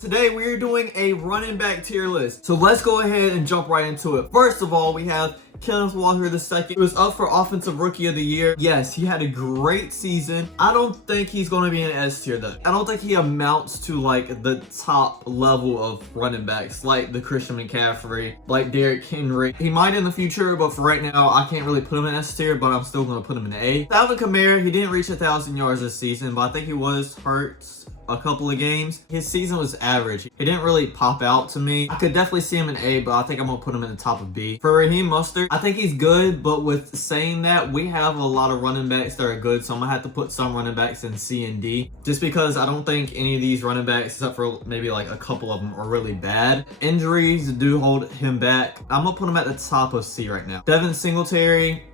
Today we are doing a running back tier list. So let's go ahead and jump right into it. First of all, we have Kenneth Walker II. He was up for Offensive Rookie of the Year. Yes, he had a great season. I don't think he's going to be an S tier though. I don't think he amounts to like the top level of running backs like the Christian McCaffrey, like Derrick Henry. He might in the future, but for right now, I can't really put him in S tier, but I'm still going to put him in A. Alvin Kamara, he didn't reach 1,000 yards this season, but I think he was hurt a couple of games. His season was average. It didn't really pop out to me. I could definitely see him in A, but I think I'm gonna put him in the top of B. For Raheem Mostert, I think he's good, but with saying that, we have a lot of running backs that are good, so I'm gonna have to put some running backs in C and D, just because I don't think any of these running backs, except for maybe like a couple of them, are really bad. Injuries do hold him back. I'm gonna put him at the top of C right now. Devin Singletary,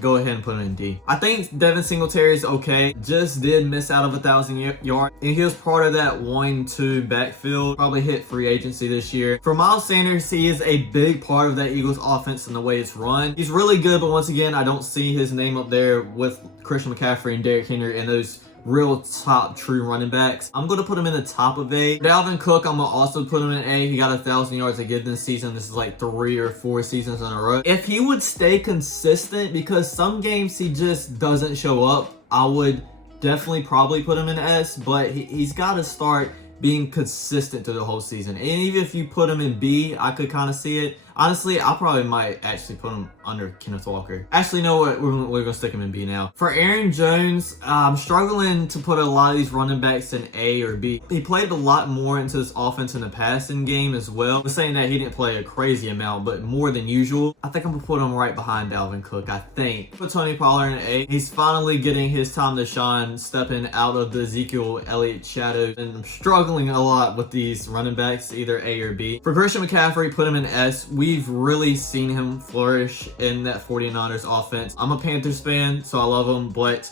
go ahead and put him in D. I think Devin Singletary is okay. Just did miss out of 1,000 yards. And he was part of that 1-2 backfield. Probably hit free agency this year. For Miles Sanders, he is a big part of that Eagles offense and the way it's run. He's really good, but once again, I don't see his name up there with Christian McCaffrey and Derrick Henry and those real top true running backs. I'm going to put him in the top of A. Dalvin Cook, I'm going to also put him in A. He got 1,000 yards again this season. This is like 3 or 4 seasons in a row. If he would stay consistent, because some games he just doesn't show up, I would definitely probably put him in S, but he's got to start being consistent through the whole season. And even if you put him in B, I could kind of see it. Honestly, I probably might actually put him under Kenneth Walker. Actually, you know what? We're going to stick him in B now. For Aaron Jones, I'm struggling to put a lot of these running backs in A or B. He played a lot more into this offense in the passing game as well. I'm saying that he didn't play a crazy amount, but more than usual. I think I'm going to put him right behind Dalvin Cook, I think. Put Tony Pollard in A. He's finally getting his time to shine, stepping out of the Ezekiel Elliott shadow. And I'm struggling a lot with these running backs, either A or B. For Christian McCaffrey, put him in S. We've really seen him flourish in that 49ers offense. I'm a Panthers fan, so I love him, but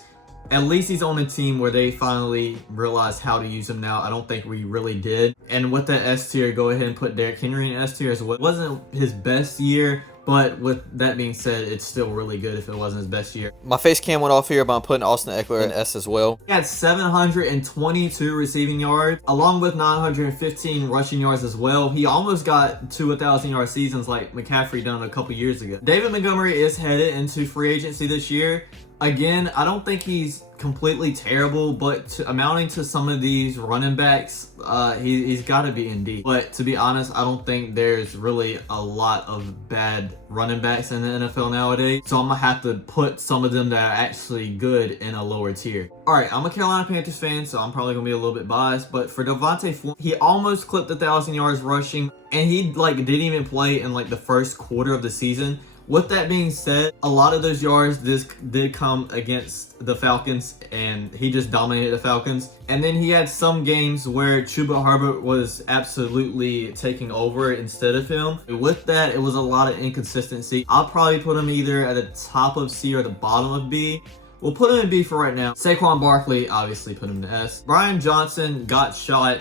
at least he's on a team where they finally realized how to use him now. I don't think we really did. And with that S tier, go ahead and put Derrick Henry in S tier as well. It wasn't his best year, but with that being said, it's still really good if it wasn't his best year. My face cam went off here, but I'm putting Austin Eckler in S as well. He had 722 receiving yards, along with 915 rushing yards as well. He almost got to 1,000-yard seasons like McCaffrey done a couple years ago. David Montgomery is headed into free agency this year. Again, I don't think he's completely terrible, but amounting to some of these running backs, he's got to be in D. But to be honest, I don't think there's really a lot of bad running backs in the NFL nowadays. So I'm going to have to put some of them that are actually good in a lower tier. All right, I'm a Carolina Panthers fan, so I'm probably going to be a little bit biased. But for Devontae Foreman, he almost clipped 1,000 yards rushing, and he didn't even play in the first quarter of the season. With that being said, a lot of those yards did come against the Falcons, and he just dominated the Falcons. And then he had some games where Chuba Hubbard was absolutely taking over instead of him. With that, it was a lot of inconsistency. I'll probably put him either at the top of C or the bottom of B. We'll put him in B for right now. Saquon Barkley, obviously put him in S. Brian Johnson got shot,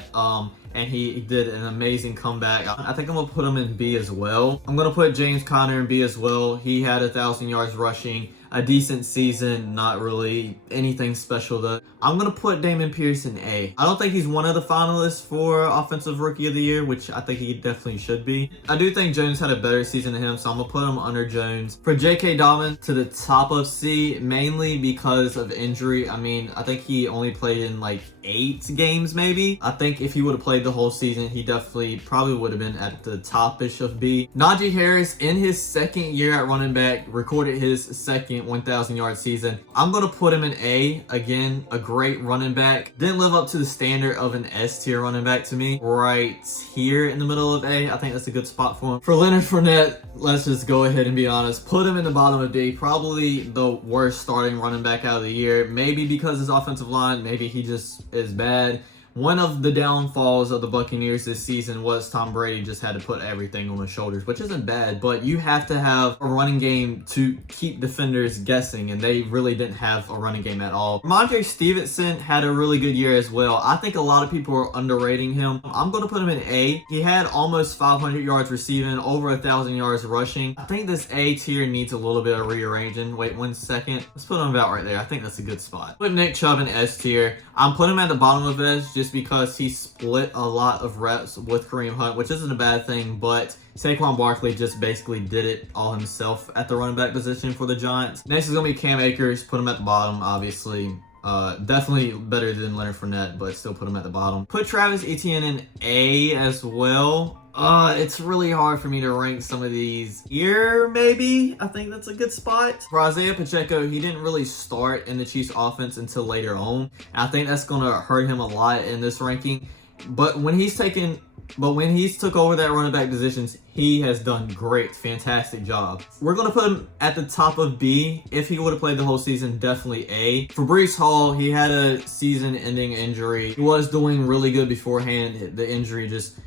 and he did an amazing comeback. I think I'm going to put him in B as well. I'm going to put James Conner in B as well. He had 1,000 yards rushing, a decent season, not really anything special though. I'm going to put Dameon Pierce in A. I don't think he's one of the finalists for Offensive Rookie of the Year, which I think he definitely should be. I do think Jones had a better season than him, so I'm going to put him under Jones. For J.K. Dobbins, to the top of C, mainly because of injury. I mean, I think he only played in 8 games maybe. I think if he would have played the whole season, he definitely probably would have been at the top-ish of B. Najee Harris, in his second year at running back, recorded his second 1,000-yard season. I'm going to put him in A. Again, a great running back. Didn't live up to the standard of an S-tier running back to me. Right here in the middle of A, I think that's a good spot for him. For Leonard Fournette, let's just go ahead and be honest. Put him in the bottom of D. Probably the worst starting running back out of the year. Maybe because his offensive line, maybe he just is bad. One of the downfalls of the Buccaneers this season was Tom Brady just had to put everything on his shoulders, which isn't bad, but you have to have a running game to keep defenders guessing, and they really didn't have a running game at all. Ramondre Stevenson had a really good year as well. I think a lot of people are underrating him. I'm going to put him in A. He had almost 500 yards receiving, over 1,000 yards rushing. I think this A tier needs a little bit of rearranging. Wait 1 second. Let's put him about right there. I think that's a good spot. Put Nick Chubb in S tier. I'm putting him at the bottom of S just because he split a lot of reps with Kareem Hunt, which isn't a bad thing, but Saquon Barkley just basically did it all himself at the running back position for the Giants. Next is going to be Cam Akers. Put him at the bottom, obviously. Definitely better than Leonard Fournette, but still put him at the bottom. Put Travis Etienne in A as well. It's really hard for me to rank some of these here, maybe. I think that's a good spot. For Isaiah Pacheco, he didn't really start in the Chiefs offense until later on. I think that's going to hurt him a lot in this ranking. But when he's took over that running back positions, he has done great. Fantastic job. We're going to put him at the top of B. If he would have played the whole season, definitely A. For Breece Hall, he had a season-ending injury. He was doing really good beforehand. The injury just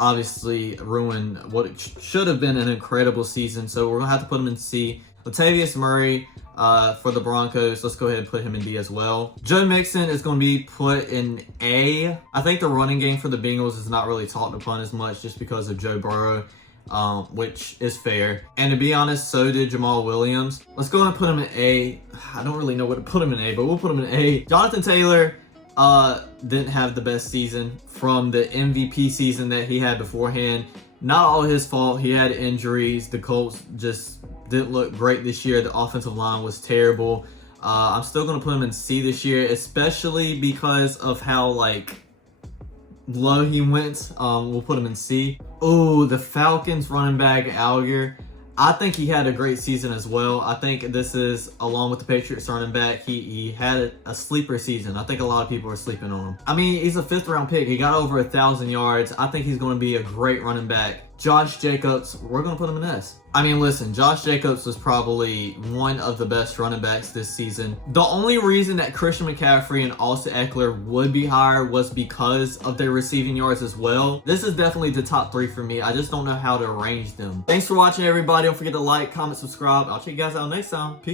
obviously ruined what it should have been an incredible season. So we're going to have to put him in C. Latavius Murray for the Broncos, let's go ahead and put him in D as well. Joe Mixon is going to be put in A. I think the running game for the Bengals is not really talked upon as much just because of Joe Burrow, which is fair. And to be honest, so did Jamal Williams. Let's go ahead and put him in A. I don't really know what to put him in A, but we'll put him in A. Jonathan Taylor didn't have the best season from the MVP season that he had beforehand. Not all his fault. He had injuries. The Colts just didn't look great this year. The offensive line was terrible. I'm still going to put him in C this year, especially because of how low he went. We'll put him in C. Oh, the Falcons running back Algier. I think he had a great season as well. I think this is, along with the Patriots running back, he had a sleeper season. I think a lot of people are sleeping on him. I mean, he's a 5th round pick. He got over 1,000 yards. I think he's going to be a great running back. Josh Jacobs, we're going to put him in S. I mean, listen, Josh Jacobs was probably one of the best running backs this season. The only reason that Christian McCaffrey and Austin Eckler would be higher was because of their receiving yards as well. This is definitely the top 3 for me. I just don't know how to arrange them. Thanks for watching, everybody. Don't forget to like, comment, subscribe. I'll check you guys out next time. Peace.